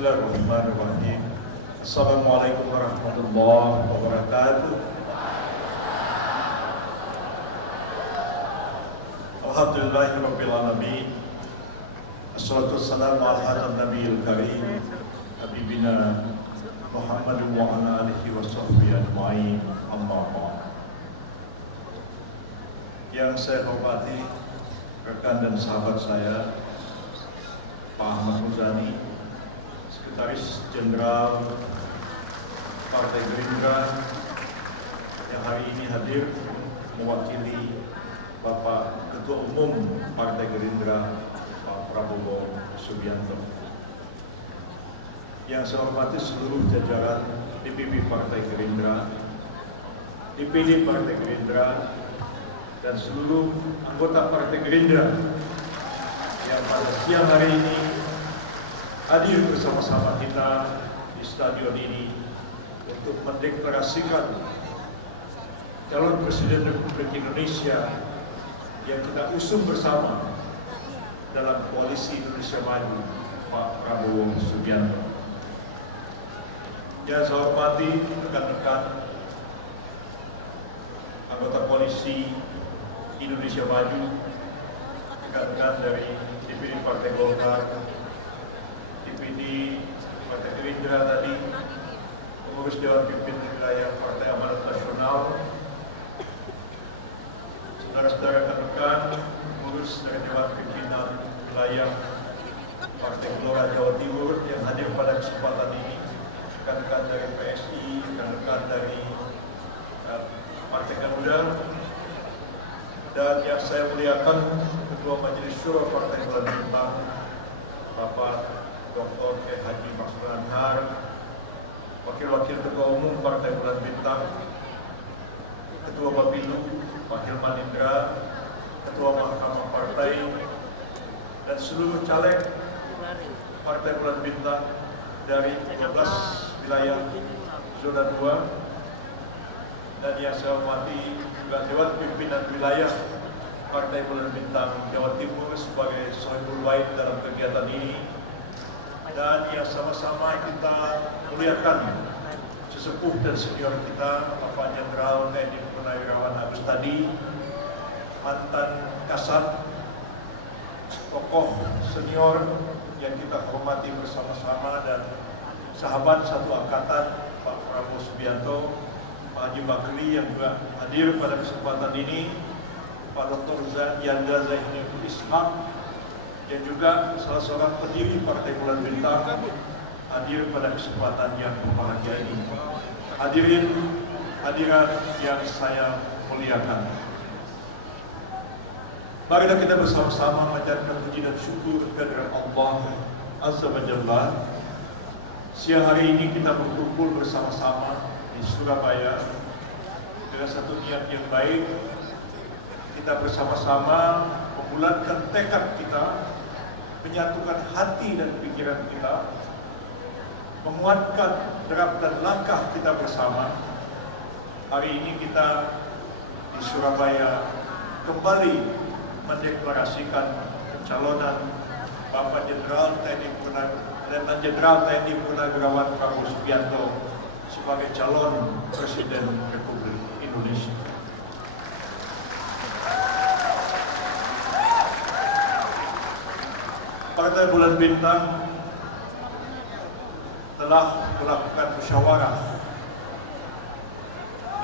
Bismillahirrahmanirrahim. Assalamualaikum warahmatullahi wabarakatuh. Alhamdulillahirabbil alamin. Assalatu wassalamu ala hadran nabiyil karim habibina Muhammadin wa ala alihi wa sahbihi ajma'in. Amma ba'd. Yang saya hormati rekan dan sahabat saya Pak Ahmad Muzani, Sekretaris Jenderal Partai Gerindra yang hari ini hadir mewakili Bapak Ketua Umum Partai Gerindra Pak Prabowo Subianto. Yang saya hormati seluruh jajaran DPP Partai Gerindra, DPD Partai Gerindra, dan seluruh anggota Partai Gerindra yang pada siang hari ini hadir bersama-sama kita di stadion ini untuk mendeklarasikan calon Presiden Republik Indonesia yang kita usung bersama dalam Koalisi Indonesia Maju, Pak Prabowo Subianto. Yang saya hormati rekan-rekan anggota Koalisi Indonesia Maju, rekan-rekan dari DPD Partai Golkar, DPD Partai Gerindra tadi, pengurus Dewan Pimpinan Wilayah Partai Amanat Nasional, saudara-saudara rekan-rekan pengurus dari Dewan Pimpinan Wilayah Partai Gelora Jawa Timur yang hadir pada kesempatan ini, rekan-rekan dari PSI, rekan-rekan dari Partai Garuda, dan yang saya muliakan Ketua Majelis Syuro Partai Bulan Bintang, Bapak Dr. K. Haji Maksud Anhar, Wakil-Wakil Ketua Umum Partai Bulan Bintang, Ketua Bapilu Pak Hilman Indra, Ketua Mahkamah Partai, dan seluruh caleg Partai Bulan Bintang dari 13 wilayah zona 2, dan yang saya hormati juga Dewan Pimpinan Wilayah Partai Bulan Bintang Jawa Timur sebagai sohibul wa'id dalam kegiatan ini, dan yang sama-sama kita muliakan sesepuh dan senior kita Bapak Jenderal TNI Purnawirawan Agus Tadi, mantan Kasat, tokoh senior yang kita hormati bersama-sama, dan sahabat satu angkatan Pak Prabowo Subianto, Pak Haji Bakri yang juga hadir pada kesempatan ini, Pak Dr. Yanda Zainul Ishaq yang juga salah seorang pendiri Partai Bulan Bintang hadir pada kesempatan yang berbahagia ini. Hadirin hadirat yang saya muliakan, marilah kita bersama-sama mengucapkan puji dan syukur kehadirat Allah Azza wa Jalla. Siang hari ini kita berkumpul bersama-sama di Surabaya dengan satu niat yang baik. Kita bersama-sama membulatkan tekad kita, menyatukan hati dan pikiran kita, menguatkan derap dan langkah kita bersama. Hari ini kita di Surabaya kembali mendeklarasikan pencalonan Bapak Jenderal TNI Purnawirawan Prabowo Subianto sebagai calon Presiden Republik Indonesia. Partai Bulan Bintang telah melakukan musyawarah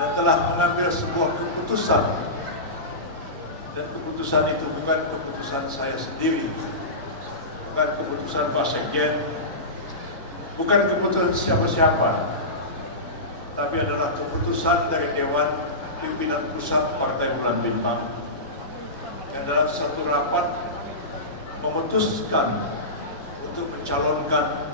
dan telah mengambil sebuah keputusan, dan keputusan itu bukan keputusan saya sendiri, bukan keputusan Pak Sekjen, bukan keputusan siapa-siapa, tapi adalah keputusan dari Dewan Pimpinan Pusat Partai Bulan Bintang yang dalam satu rapat memutuskan untuk mencalonkan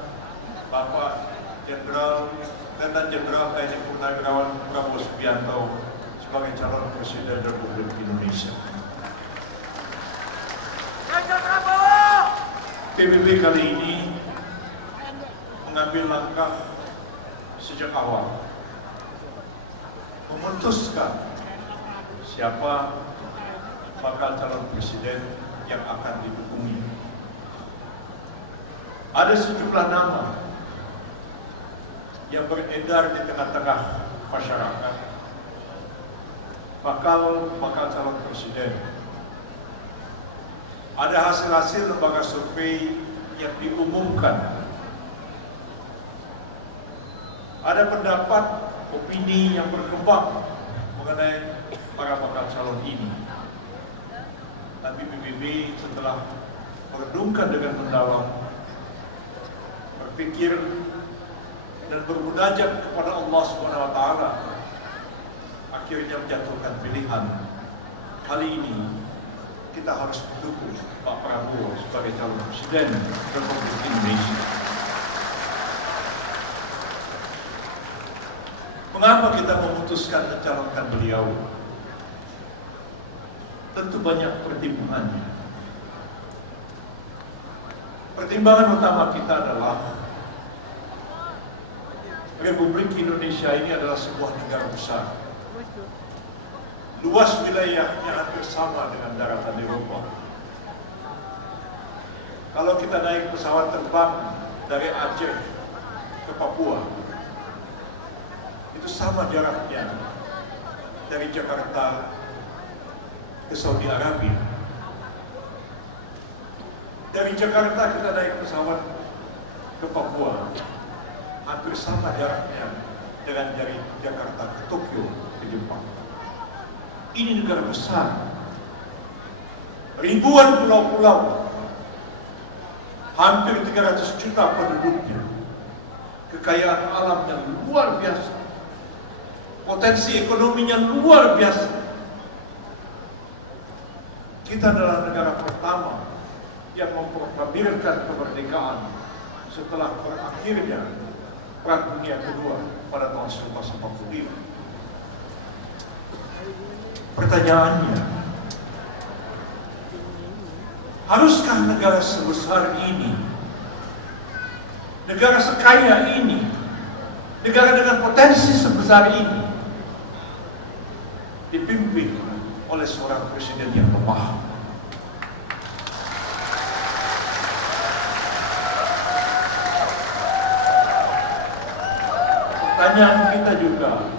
Bapak Jenderal TNI Purnawirawan Prabowo Subianto sebagai calon Presiden Republik Indonesia. PBB kali ini mengambil langkah sejak awal, memutuskan siapa bakal calon presiden yang akan didukungi. Ada sejumlah nama yang beredar di tengah-tengah masyarakat bakal calon presiden. Ada hasil-hasil lembaga survei yang diumumkan. Ada pendapat, opini yang berkembang mengenai para bakal calon ini. Tapi PBB setelah merenungkan dengan mendalam, berpikir dan bermunajat kepada Allah Subhanahu wa taala, akhirnya menjatuhkan pilihan. Kali ini kita harus mendukung Pak Prabowo sebagai calon presiden Republik Indonesia. Mengapa kita memutuskan mencalonkan beliau? Tentu banyak pertimbangannya. Pertimbangan utama kita adalah Republik Indonesia ini adalah sebuah negara besar. Luas wilayahnya hampir sama dengan daratan Eropa. Kalau kita naik pesawat terbang dari Aceh ke Papua, itu sama jaraknya dari Jakarta ke Saudi Arabia. Dari Jakarta kita naik pesawat ke Papua, hampir sama jaraknya dengan dari Jakarta ke Tokyo, ke Jepang. Ini negara besar, ribuan pulau-pulau, hampir 300 juta penduduknya, kekayaan alam yang luar biasa, potensi ekonominya luar biasa. Kita adalah negara pertama yang memproklamirkan kemerdekaan setelah berakhirnya Perang Dunia Kedua pada tahun 1945. Pertanyaannya, haruskah negara sebesar ini, negara sekaya ini, negara dengan potensi sebesar ini dipimpin oleh seorang presiden yang lemah? Pertanyaan kita juga,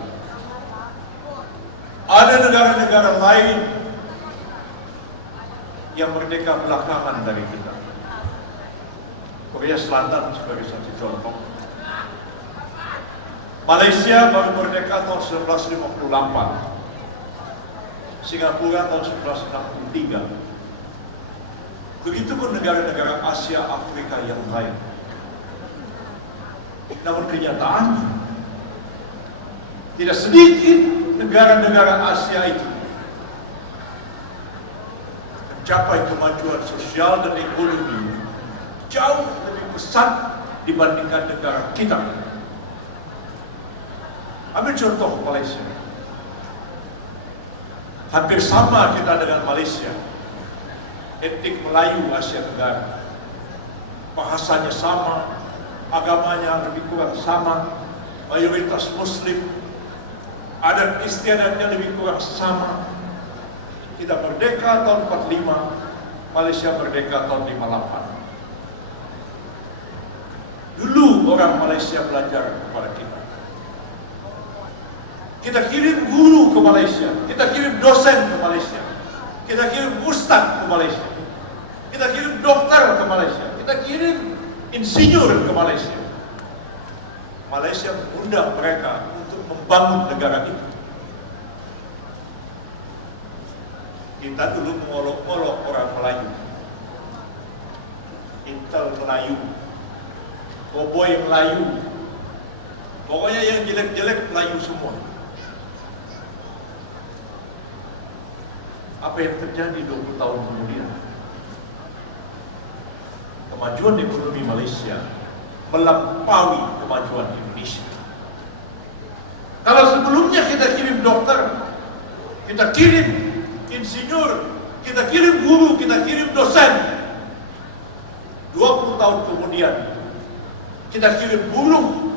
ada negara-negara lain yang merdeka belakangan dari kita. Korea Selatan sebagai satu contoh. Malaysia baru merdeka tahun 1958. Singapura tahun 1963. Begitupun negara-negara Asia, Afrika yang lain. Namun kenyataannya, tidak sedikit negara-negara Asia itu mencapai kemajuan sosial dan ekonomi jauh lebih besar dibandingkan negara kita. Ambil contoh Malaysia. Hampir sama kita dengan Malaysia. Etnik Melayu Asia Tenggara. Bahasanya sama, agamanya lebih kurang sama, mayoritas Muslim, adat istiadatnya lebih kurang sama. Kita merdeka tahun 45, Malaysia merdeka tahun 58. Dulu orang Malaysia belajar kepada kita. Kita kirim guru ke Malaysia, kita kirim dosen ke Malaysia, kita kirim ustaz ke Malaysia, kita kirim dokter ke Malaysia, kita kirim insinyur ke Malaysia. Malaysia mengundang mereka untuk membangun negara itu. Kita dulu mengolok-olok orang Melayu, Intel Melayu, Boboy Melayu, pokoknya yang jelek-jelek Melayu semua. Apa yang terjadi 20 tahun kemudian? Kemajuan ekonomi Malaysia melampaui kemajuan Indonesia. Kalau sebelumnya kita kirim dokter, kita kirim insinyur, kita kirim guru, kita kirim dosen, 20 tahun kemudian kita kirim buruh,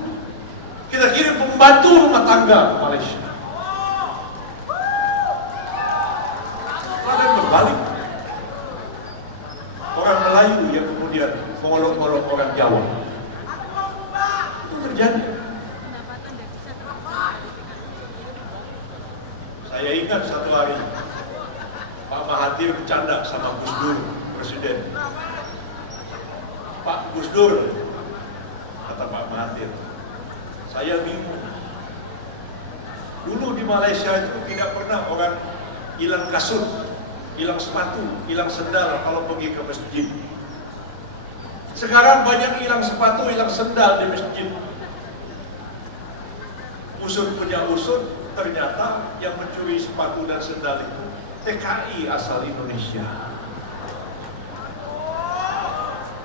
kita kirim pembantu rumah tangga ke Malaysia. Ada berbalik. Orang Melayu yang kemudian mengolok-olok orang Jawa. Itu terjadi. sama Gus Dur, Presiden. Pak Gus Dur, kata Pak Mahathir, saya bingung. Dulu di Malaysia itu tidak pernah orang hilang kasut, hilang sepatu, hilang sendal kalau pergi ke masjid. Sekarang banyak hilang sepatu, hilang sendal di masjid. Usut punya usut, ternyata yang mencuri sepatu dan sendal itu TKI asal Indonesia.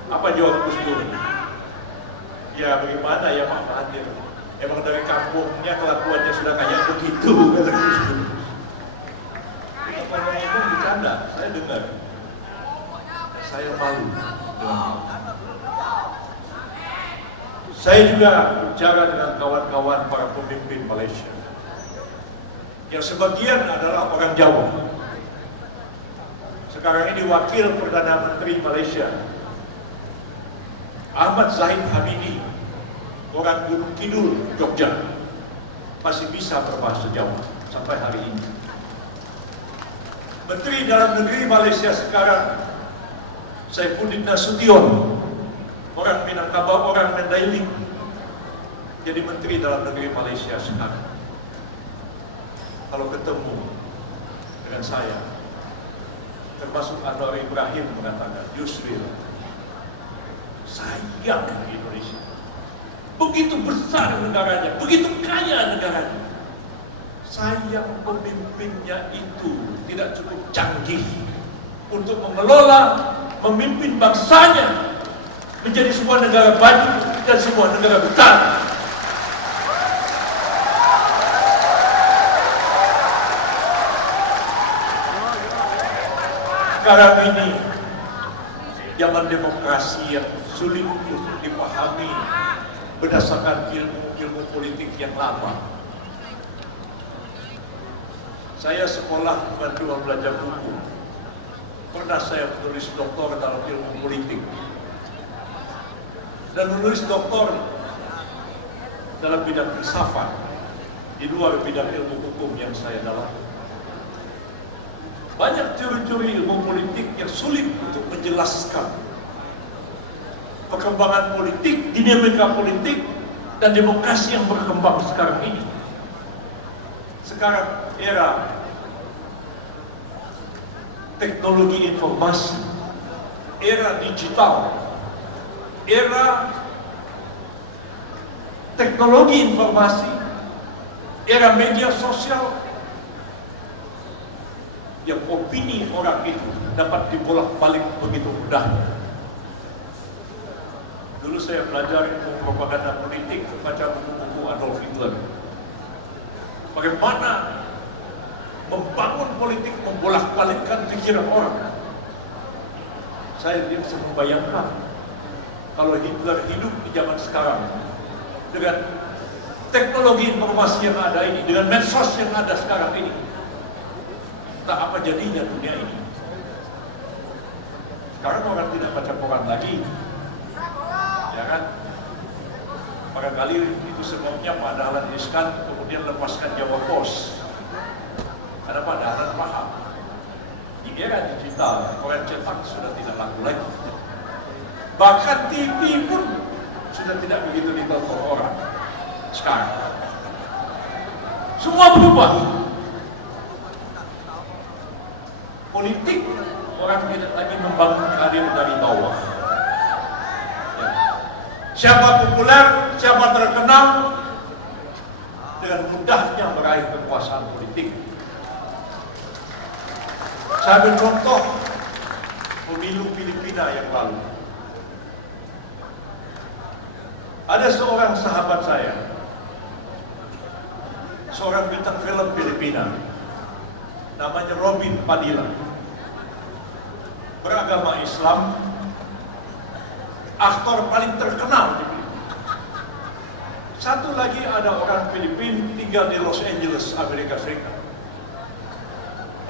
Apa jawab Gus Dur? Ya bagaimana ya Pak Mahathir? Emang dari kampungnya kelakuannya sudah kayak begitu, kata Gus Dur. Itu kalau ngomong bercanda, saya dengar. Saya malu dengan saya juga bicara dengan kawan-kawan para pemimpin Malaysia. Yang sebagian adalah orang Jawa. Sekarang ini Wakil Perdana Menteri Malaysia, Ahmad Zahid Hamidi, orang Gunung Kidul, Jogja, masih bisa berbahasa Jawa sampai hari ini. Menteri Dalam Negeri Malaysia sekarang, Saifuddin Nasution, orang Minangkabau, orang Mandailing, jadi Menteri Dalam Negeri Malaysia sekarang. Kalau ketemu dengan saya, termasuk Anwar Ibrahim mengatakan, Yusril, sayang Indonesia. Begitu besar negaranya, begitu kaya negaranya. Sayang pemimpinnya itu tidak cukup canggih untuk mengelola, memimpin bangsanya menjadi sebuah negara maju dan sebuah negara besar. Sekarang ini zaman demokrasi yang sulit untuk dipahami berdasarkan ilmu politik yang lama. Saya sekolah bantuan belajar buku. Pernah saya menulis doktor dalam ilmu politik dan menulis doktor dalam bidang filsafat di luar bidang ilmu hukum yang saya dalami. Banyak teori-teori ilmu politik yang sulit untuk menjelaskan perkembangan politik, dinamika politik, dan demokrasi yang berkembang sekarang ini. Sekarang era teknologi informasi, era digital, era teknologi informasi, era media sosial, yang opini orang itu dapat dibolak-balik begitu mudahnya. Dulu saya belajar ilmu propaganda politik, baca buku-buku Adolf Hitler. Bagaimana membangun politik, membolak-balikkan pikiran orang. Saya tidak bisa membayangkan kalau Hitler hidup di zaman sekarang dengan teknologi informasi yang ada ini, dengan medsos yang ada sekarang ini. Tak apa jadinya dunia ini. Sekarang orang tidak baca koran lagi, ya kan? Barangkali itu sebabnya Pak Dahlan Iskan kemudian lepaskan Jawa Pos, karena Pak Dahlan paham di era digital koran cetak sudah tidak laku lagi. Bahkan TV pun sudah tidak begitu ditonton orang sekarang. Semua berubah. Politik orang tidak lagi membangun karir dari bawah. Ya. Siapa populer, siapa terkenal, dengan mudahnya meraih kekuasaan politik. Saya ambil contoh pemilu Filipina yang lalu. Ada seorang sahabat saya, seorang bintang film Filipina, namanya Robin Padilla, beragama Islam, aktor paling terkenal di Filipina. Satu lagi ada orang Filipina tinggal di Los Angeles, Amerika Serikat.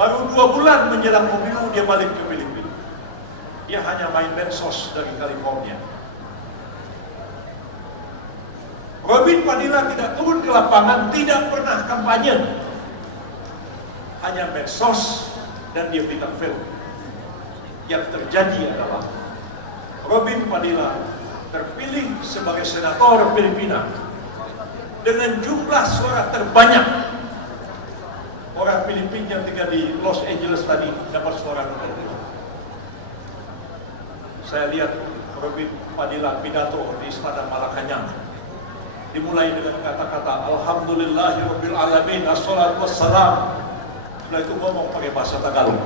Baru 2 bulan menjelang pemilu dia balik ke Filipina. Dia hanya main medsos dari California. Robin Padilla tidak turun ke lapangan, tidak pernah kampanye. Hanya medsos dan dia bintang film. yang terjadi adalah Robin Padilla terpilih sebagai senator Filipina dengan jumlah suara terbanyak. Orang Filipina yang tinggal di Los Angeles tadi dapat suara nomor 2. Saya lihat Robin Padilla pidato di Istana Malacañang. Dimulai dengan kata-kata Alhamdulillahirabbil alamin, assalatu wassalam. Setelah itu ngomong pakai bahasa Tagalog.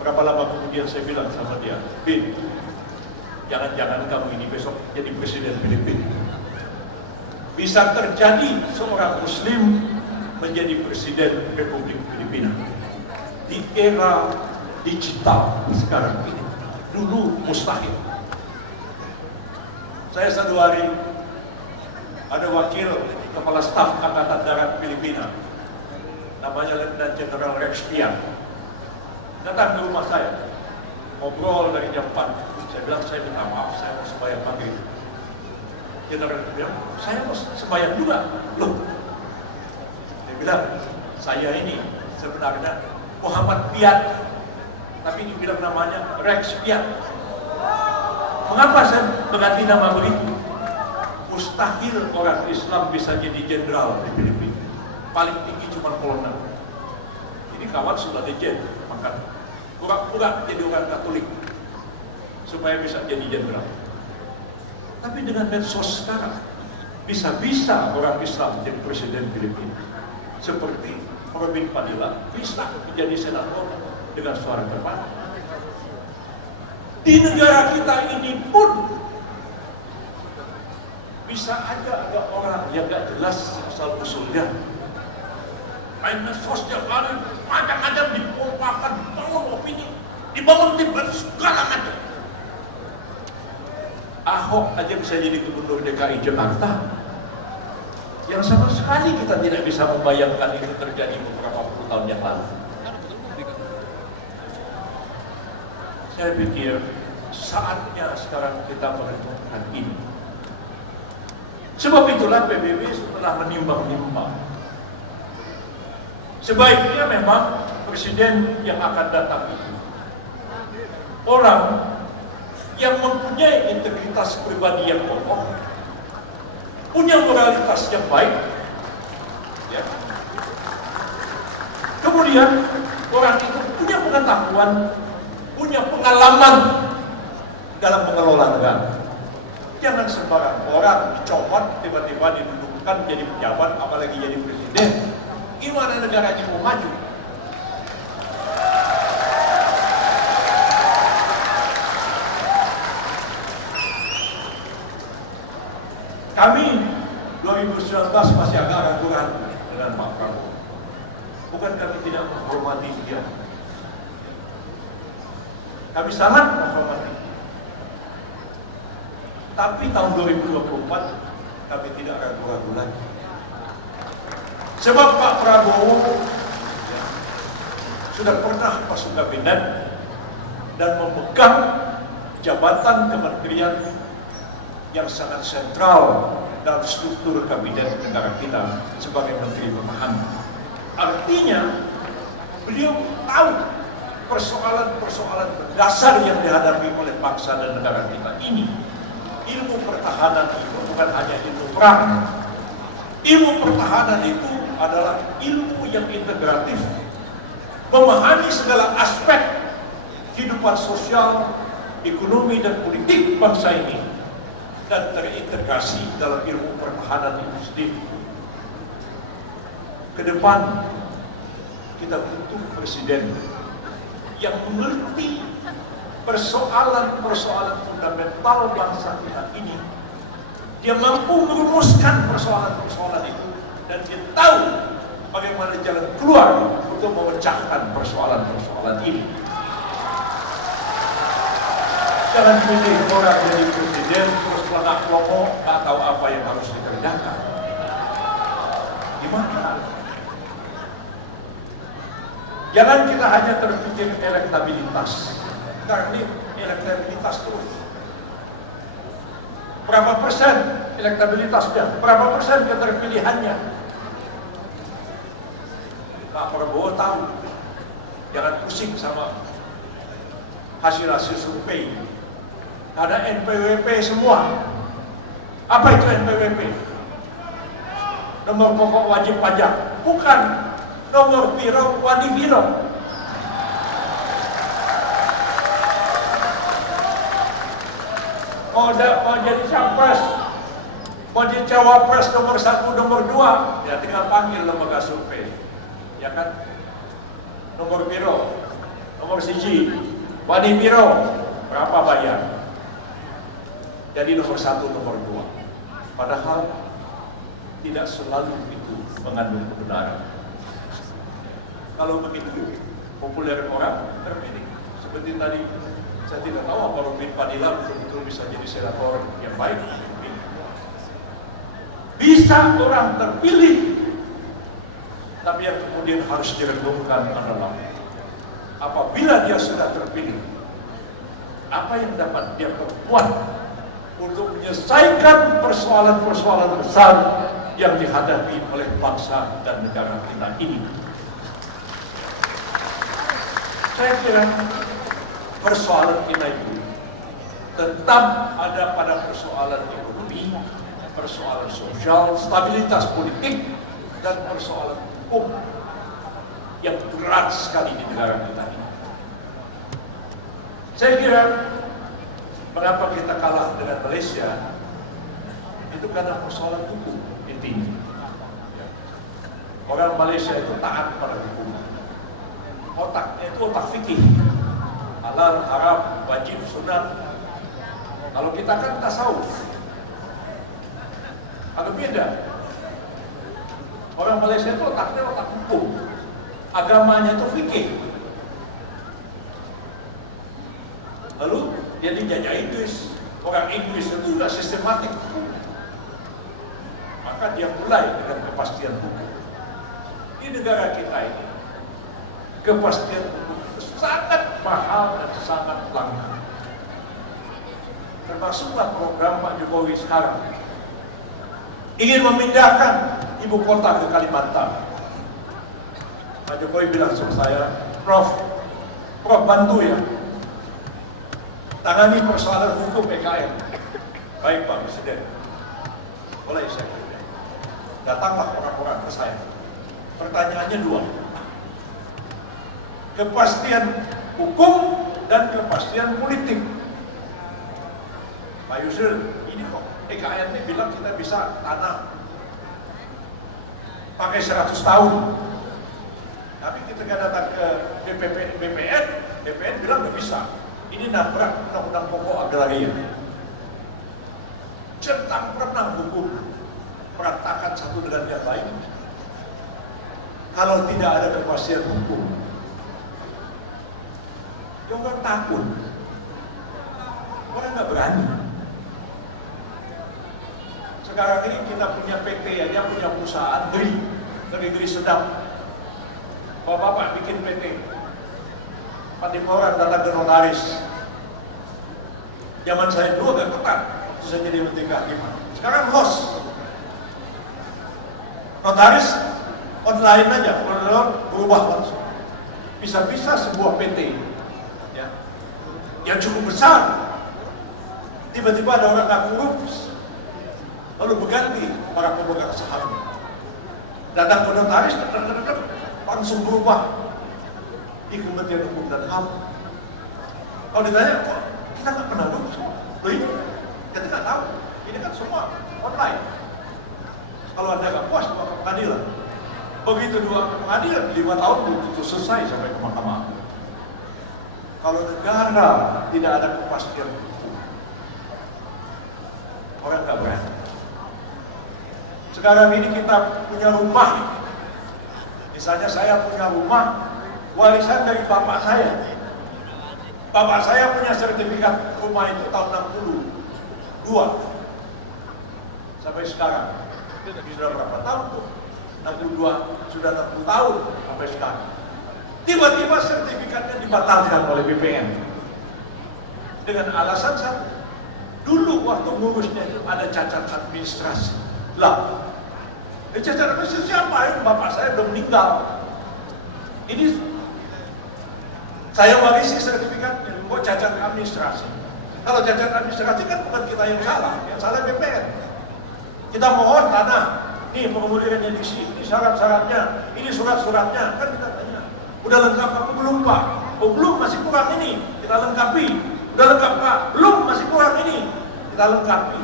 Berapa lama kemudian saya bilang sama dia, Bin, jangan-jangan kamu ini besok jadi presiden Filipina. Bisa terjadi seorang Muslim menjadi presiden Republik Filipina di era digital sekarang ini. Dulu mustahil. Saya satu hari ada wakil kepala staf Angkatan Darat Filipina, namanya Letnan Jenderal Rex Pian, datang ke rumah saya, ngobrol dari jam 4. Saya bilang, saya minta maaf, saya mau sembahyang maghrib. Jenderal bilang, saya mau sembahyang juga. Loh, dia bilang, saya ini sebenarnya Muhammad Pian, tapi dibilang namanya Rex Pian. Mengapa saya mengganti nama begitu? Mustahil orang Islam bisa jadi jenderal di Filipina. Paling tinggi cuma kolonel. Ini kawan sudah legend, maka pura-pura jadi orang Katolik supaya bisa jadi jenderal. Tapi dengan medsos sekarang, bisa-bisa orang Islam jadi presiden Filipina. Seperti Robin Padilla bisa menjadi senator dengan suara terbanyak. Di negara kita ini pun bisa aja ada orang yang gak jelas asal usulnya. Main medsos setiap hari, macam-macam dipompakan, bangun opini, dibangun tim segala macam. Ahok aja bisa jadi gubernur DKI Jakarta, yang sama sekali kita tidak bisa membayangkan itu terjadi beberapa puluh tahun yang lalu. Saya pikir saatnya sekarang kita merenungkan ini. Sebab itulah PBB setelah menimbang-nimbang, sebaiknya memang presiden yang akan datang itu orang yang mempunyai integritas pribadi yang kokoh, punya moralitas yang baik, ya. Kemudian orang itu punya pengetahuan, punya pengalaman dalam mengelola negara. Jangan sembarang orang dicopot tiba-tiba didudukkan jadi pejabat, apalagi jadi presiden. Gimana negaranya mau maju? Kami 2019 masih agak ragu-ragu dengan Pak Prabowo. Bukan kami tidak menghormati dia. Kami sangat menghormati. Tapi tahun 2024 kami tidak ragu-ragu lagi. Sebab Pak Prabowo sudah pernah masuk kabinet dan memegang jabatan kementerian yang sangat sentral dalam struktur kabinet negara kita sebagai Menteri Pemaham. Artinya beliau tahu persoalan-persoalan dasar yang dihadapi oleh bangsa dan negara kita ini. Ilmu pertahanan itu bukan hanya ilmu perang. Ilmu pertahanan itu adalah ilmu yang integratif, memahami segala aspek kehidupan sosial, ekonomi dan politik bangsa ini, dan terintegrasi dalam ilmu pertahanan itu sendiri. Ke depan kita butuh presiden yang mengerti persoalan-persoalan fundamental bangsa kita ini. Dia mampu merumuskan persoalan-persoalan itu dan dia tahu bagaimana jalan keluar untuk memecahkan persoalan-persoalan ini. Jangan pilih orang jadi presiden terus pelangak ngomong nggak tahu apa yang harus dikerjakan. Gimana? Jangan kita hanya terpikir elektabilitas. Karena ini elektabilitas terus. Berapa persen elektabilitasnya? Berapa persen keterpilihannya? Pak Prabowo tahu Jangan pusing sama hasil-hasil survei. Ada NPWP semua. Apa itu NPWP? Nomor pokok wajib pajak. Bukan. Nomor biro wadi biro. Mau jadi capres, mau jadi cawapres nomor 1, nomor 2, ya tinggal panggil lembaga survei, ya kan? Nomor biro, nomor siji, wadi biro, berapa bayar? Jadi nomor 1, nomor 2. Padahal tidak selalu itu mengandung kebenaran. Kalau begitu, populer orang terpilih. Seperti tadi, saya tidak tahu apa Robin Padilla betul-betul bisa jadi senator yang baik. Bisa orang terpilih, tapi yang kemudian harus direnungkan adalah apabila dia sudah terpilih, apa yang dapat dia perbuat untuk menyelesaikan persoalan-persoalan besar yang dihadapi oleh bangsa dan negara kita ini. Saya kira persoalan kita itu tetap ada pada persoalan ekonomi, persoalan sosial, stabilitas politik, dan persoalan hukum yang berat sekali di negara kita ini. Saya kira mengapa kita kalah dengan Malaysia itu karena persoalan hukum intinya. Orang Malaysia itu taat pada hukum. Otaknya itu otak fikih. Halal, haram, wajib, sunat. Kalau kita kan tasawuf, agak beda. Orang Malaysia itu otaknya otak hukum, agamanya itu fikih. Lalu dia dijajah Inggris. Orang Inggris itu sudah sistematik hukum. Maka dia mulai dengan kepastian hukum. Di negara kita ini, kepastian hukum sangat mahal dan sangat langka. Termasuklah program Pak Jokowi sekarang ingin memindahkan ibu kota ke Kalimantan. Pak Jokowi bilang sama saya, Prof bantu ya, tangani persoalan hukum PKN. Baik Pak Presiden, boleh saya. Datanglah orang-orang ke saya. Pertanyaannya dua. Kepastian hukum dan kepastian politik. Pak Yusril, ini kok EKN ini bilang kita bisa tanam pakai 100 tahun. Tapi ketika datang ke BPN bilang nggak bisa. Ini nabrak undang-undang pokok agraria. Centang perenang hukum, berantakan satu dengan yang lain. Kalau tidak ada kepastian hukum, orang takut, orang nggak berani. Sekarang ini kita punya PT aja, punya perusahaan negeri sedap. Bapak bikin PT, Patiporan datang ke notaris. Zaman saya dulu agak ketat, waktu saya jadi menteri kehakiman. Sekarang los, notaris online aja, berubah langsung. Bisa-bisa sebuah PT yang cukup besar, tiba-tiba ada orang nggak ngurus, lalu berganti para pemegang saham. Datang ke notaris, langsung berubah di Kementerian Hukum dan HAM. Kalau ditanya, kok kita nggak pernah ngurus? Loh ini, kita nggak tahu. Ini kan semua online. Kalau Anda nggak puas, mau ke pengadilan. Begitu dua ke pengadilan, 5 tahun belum tentu selesai sampai ke mahkamah. Kalau negara tidak ada kepastian hukum, orang nggak berani. Sekarang ini kita punya rumah, misalnya saya punya rumah, warisan dari bapak saya. Bapak saya punya sertifikat rumah itu tahun 62 sampai sekarang. Sudah berapa tahun tuh? 62, sudah 60 tahun sampai sekarang. Tiba-tiba sertifikatnya dibatalkan oleh BPN dengan alasan satu, dulu waktu ngurusnya itu ada cacat administrasi. Lah, cacat administrasi siapa? Bapak saya udah meninggal. Ini Saya warisi sertifikatnya, kok cacat administrasi. Kalau cacat administrasi kan bukan kita yang salah BPN. Kita mohon tanah, nih pengumumannya di sini, ini syarat-syaratnya, ini surat-suratnya, kan kita tanya. Udah lengkap apa belum Pak? Oh belum, masih kurang ini, kita lengkapi. Udah lengkap Pak? Belum, masih kurang ini, kita lengkapi.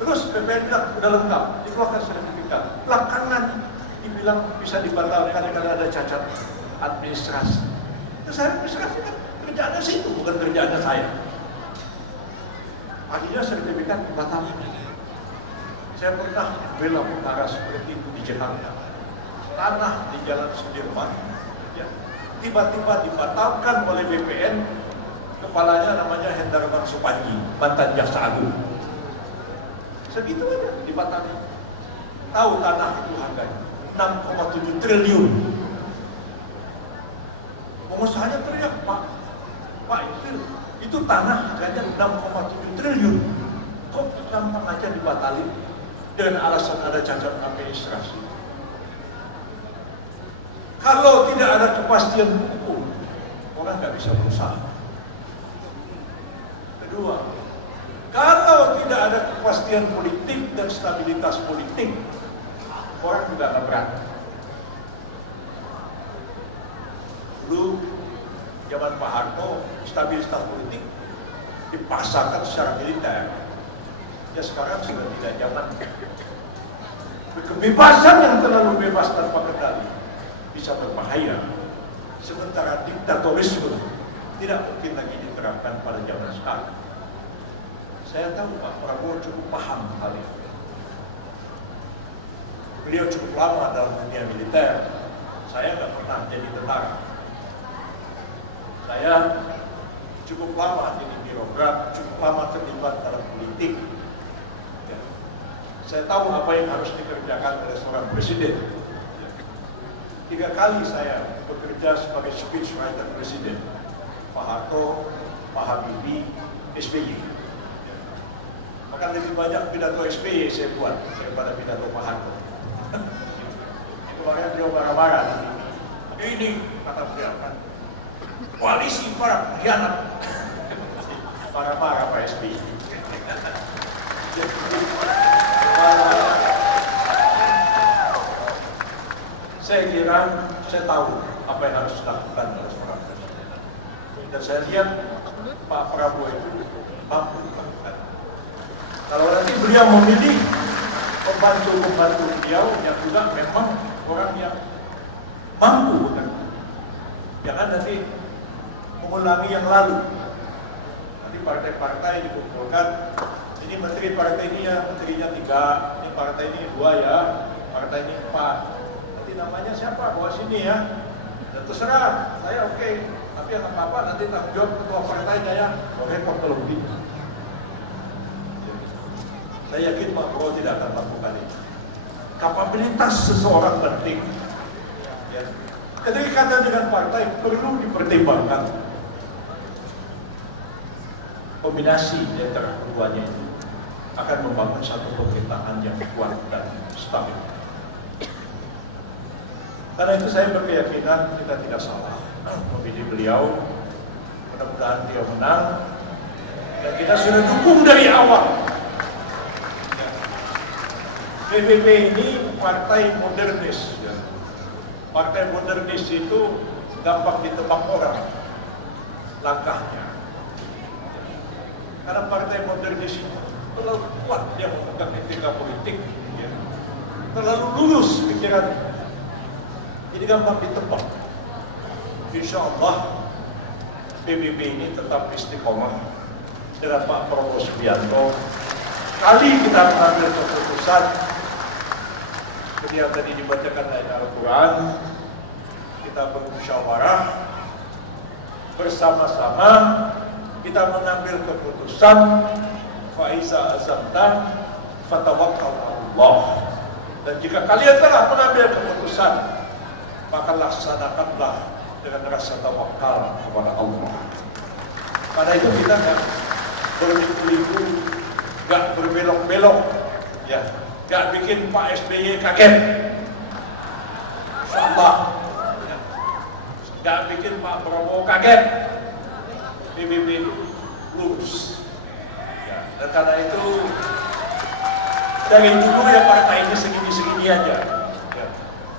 Terus BPN bilang udah lengkap, dikeluarkan sertifikat. Belakangan dibilang bisa dibatalkan karena ada cacat administrasi. Terus saya administrasi kan kerjaannya situ, bukan kerjaannya saya. Akhirnya sertifikat dibatalkan. Saya pernah bela perkara seperti itu di Jakarta. Tanah di Jalan Sudirman, ya, tiba-tiba dibatalkan oleh BPN. Kepalanya namanya Hendarman Supanji, mantan Jaksa Agung. Segitu aja dibatalkan. Tahu tanah itu harganya 6,7 triliun. Pengusahanya teriak, Pak itu tanah harganya 6,7 triliun. Kok gampang aja dibatalin dengan alasan ada cacat administrasi? Kalau tidak ada kepastian hukum, orang nggak bisa berusaha. Kedua, kalau tidak ada kepastian politik dan stabilitas politik, orang juga akan berani. Dulu zaman Pak Harto, stabilitas politik dipasarkan secara militer. Ya sekarang sudah tidak zaman. Kebebasan yang terlalu bebas tanpa kendali bisa berbahaya. Sementara diktatorisme tidak mungkin lagi diterapkan pada zaman sekarang. Saya tahu Pak Prabowo cukup paham hal ini. Beliau cukup lama dalam dunia militer. Saya nggak pernah jadi tentara. Saya cukup lama jadi birokrat, cukup lama terlibat dalam politik. Ya. Saya tahu apa yang harus dikerjakan oleh seorang presiden. 3 kali saya bekerja sebagai speechwriter presiden. Pak Harto, Pak Habibie, SBY. Bahkan lebih banyak pidato SBY saya buat daripada pidato Pak Harto. Itu makanya beliau marah-marah. Ini kata beliau kan, koalisi para pengkhianat. Marah-marah Pak SBY. Saya kira, saya tahu apa yang harus dilakukan oleh seorang presiden. Dan saya lihat Pak Prabowo itu mampu melakukan. Kalau nanti beliau memilih pembantu-pembantu beliau yang juga memang orang yang mampu, kan? Jangan nanti mengulangi yang lalu. Nanti partai-partai dikumpulkan, ini menteri partai ini ya, menterinya 3, ini partai ini 2 ya, partai ini 4. Nanti namanya siapa? Bawa sini ya. Dan terserah, saya oke. Tapi yang apa-apa nanti tanggung jawab ketua partainya ya. Repot kalau begitu. Saya yakin Pak Prabowo tidak akan melakukan itu. Kapabilitas seseorang penting. Ya. Kedekatan dengan partai perlu dipertimbangkan. Kombinasi di antara keduanya itu akan membangun satu pemerintahan yang kuat dan stabil. Karena itu saya berkeyakinan kita tidak salah memilih beliau. Mudah-mudahan dia menang. Dan kita sudah dukung dari awal. PBB ini partai modernis. Partai modernis itu gampang ditebak orang langkahnya. Karena partai modernis itu terlalu kuat dia memegang etika politik, ya. Terlalu lurus pikiran, jadi gampang ditebak. Insya Allah PBB ini tetap istiqomah dengan Pak Prabowo Subianto. Kali kita mengambil keputusan, seperti yang tadi dibacakan ayat Al-Quran, kita bermusyawarah bersama-sama, kita mengambil keputusan, Faiza azamta fatawakkal Allah. Dan jika kalian telah mengambil keputusan, maka laksanakanlah dengan rasa tawakal kepada Allah. Karena itu kita nggak berliku-liku, nggak berbelok-belok, ya, nggak bikin Pak SBY kaget, insyaallah, nggak bikin Pak Pak Prabowo kaget, PBB lurus. Ya, dan karena itu dari dulu ya partai ini segini-segini aja. Ya,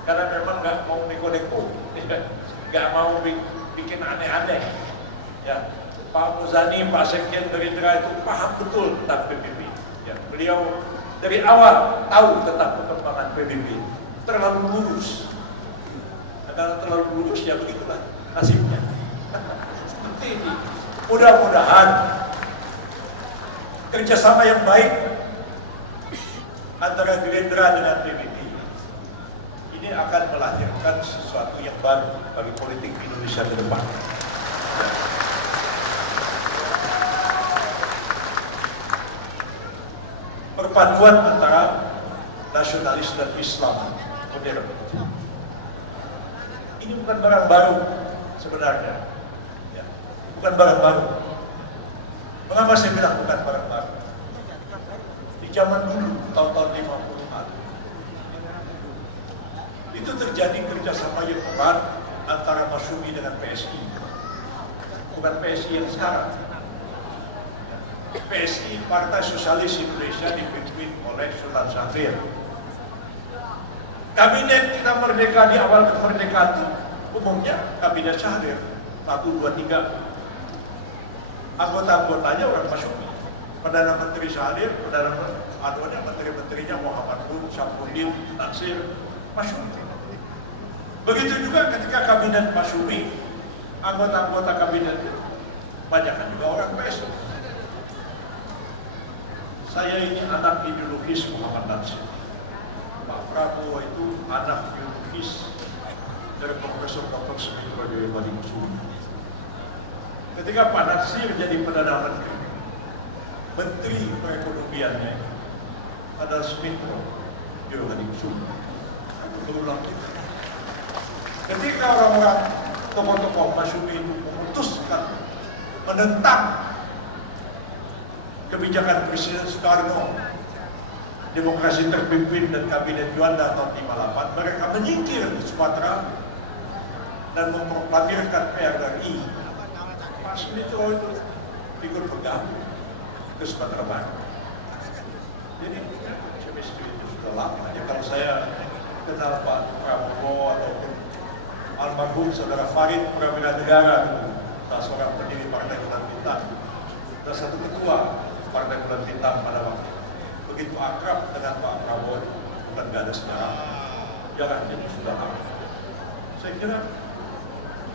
karena memang nggak mau neko-neko, nggak mau bikin aneh-aneh. Ya, Pak Muzani, Pak Sekjen Gerindra itu paham betul tentang PBB. Ya, beliau dari awal tahu tentang perkembangan PBB, terlalu lurus. Karena terlalu lurus ya begitulah nasibnya. Seperti ini. Mudah-mudahan kerjasama yang baik antara Gerindra dengan PBB ini akan melahirkan sesuatu yang baru bagi politik Indonesia ke depan. Perpaduan antara nasionalis dan Islam modern. Ini bukan barang baru sebenarnya, ya, bukan barang baru. Mengapa saya bilang bukan barang baru? Di zaman dulu, tahun-tahun 50-an, itu terjadi kerjasama yang erat antara Masyumi dengan PSI. Bukan PSI yang sekarang. PSI, Partai Sosialis Indonesia, dipimpin oleh Sultan Syahrir. Kabinet kita merdeka di awal kemerdekaan itu umumnya kabinet Syahrir 1, 2, 3. Anggota-anggotanya orang Masyumi. Perdana Menteri Syahrir, menteri-menterinya Muhammad Nur, Syafruddin, Natsir, Masyumi. Begitu juga ketika kabinet Masyumi, anggota-anggota kabinet itu banyak juga orang PSI. Saya ini anak ideologis Muhammad Natsir. Pak Prabowo itu anak biologis dari Profesor Dr. Sumitro Joyo Hadikusuma. Ketika Pak Natsir jadi Perdana Menteri, Menteri Perekonomiannya adalah Sumitro Joyo Hadikusuma. Berulang itu. Ketika orang-orang tokoh-tokoh Masyumi itu memutuskan menentang kebijakan Presiden Soekarno, demokrasi terpimpin dan kabinet Juanda tahun 58, mereka menyingkir di Sumatera dan memproklamirkan PRRI. Pak Sumitro itu ikut bergabung ke Sumatera Barat. Jadi chemistry itu sudah lama. Ya, kalau saya kenal Pak Prabowo ataupun almarhum Saudara Farid Prawira Negara, salah seorang pendiri Partai Bulan Bintang, dan satu ketua Partai Bulan Bintang pada waktu itu. Begitu akrab dengan Pak Prabowo, bukan gak ada sejarah, jaraknya itu sudah lama. Saya kira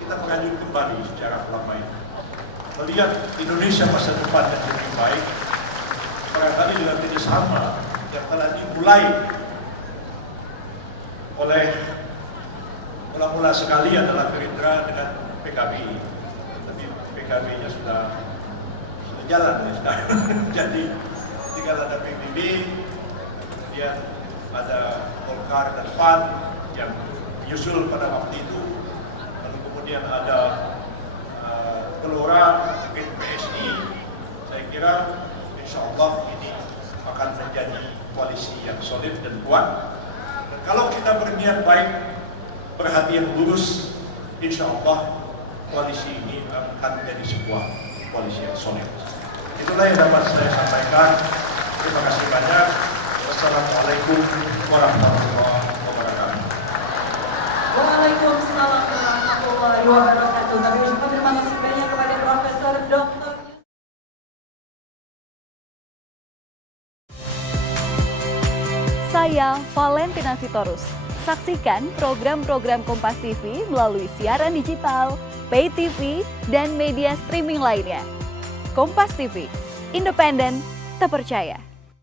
kita mengajuk kembali sejarah lama ini, melihat Indonesia masa depan yang lebih baik, barangkali dengan kerjasama yang telah dimulai oleh mula-mula sekali adalah Gerindra dengan PKB, tapi PKB-nya sudah jalan ya sekarang. Jadi tinggal ada PBB, kemudian ada Golkar dan PAN yang menyusul pada waktu itu, lalu kemudian ada Gelora dengan PSI. Saya kira insya Allah ini akan menjadi koalisi yang solid dan kuat. Dan kalau kita berniat baik, perhatian lurus, insya Allah koalisi ini akan menjadi sebuah koalisi yang solid. Itulah yang dapat saya sampaikan. Terima kasih banyak. Wassalamualaikum warahmatullahi wabarakatuh. Waalaikumsalam warahmatullahi wabarakatuh. Kami ucapkan terima kasih banyak kepada Profesor Dr. Saya Valentina Sitorus. Saksikan program-program Kompas TV melalui siaran digital, pay TV, dan media streaming lainnya. Kompas TV, independen, terpercaya.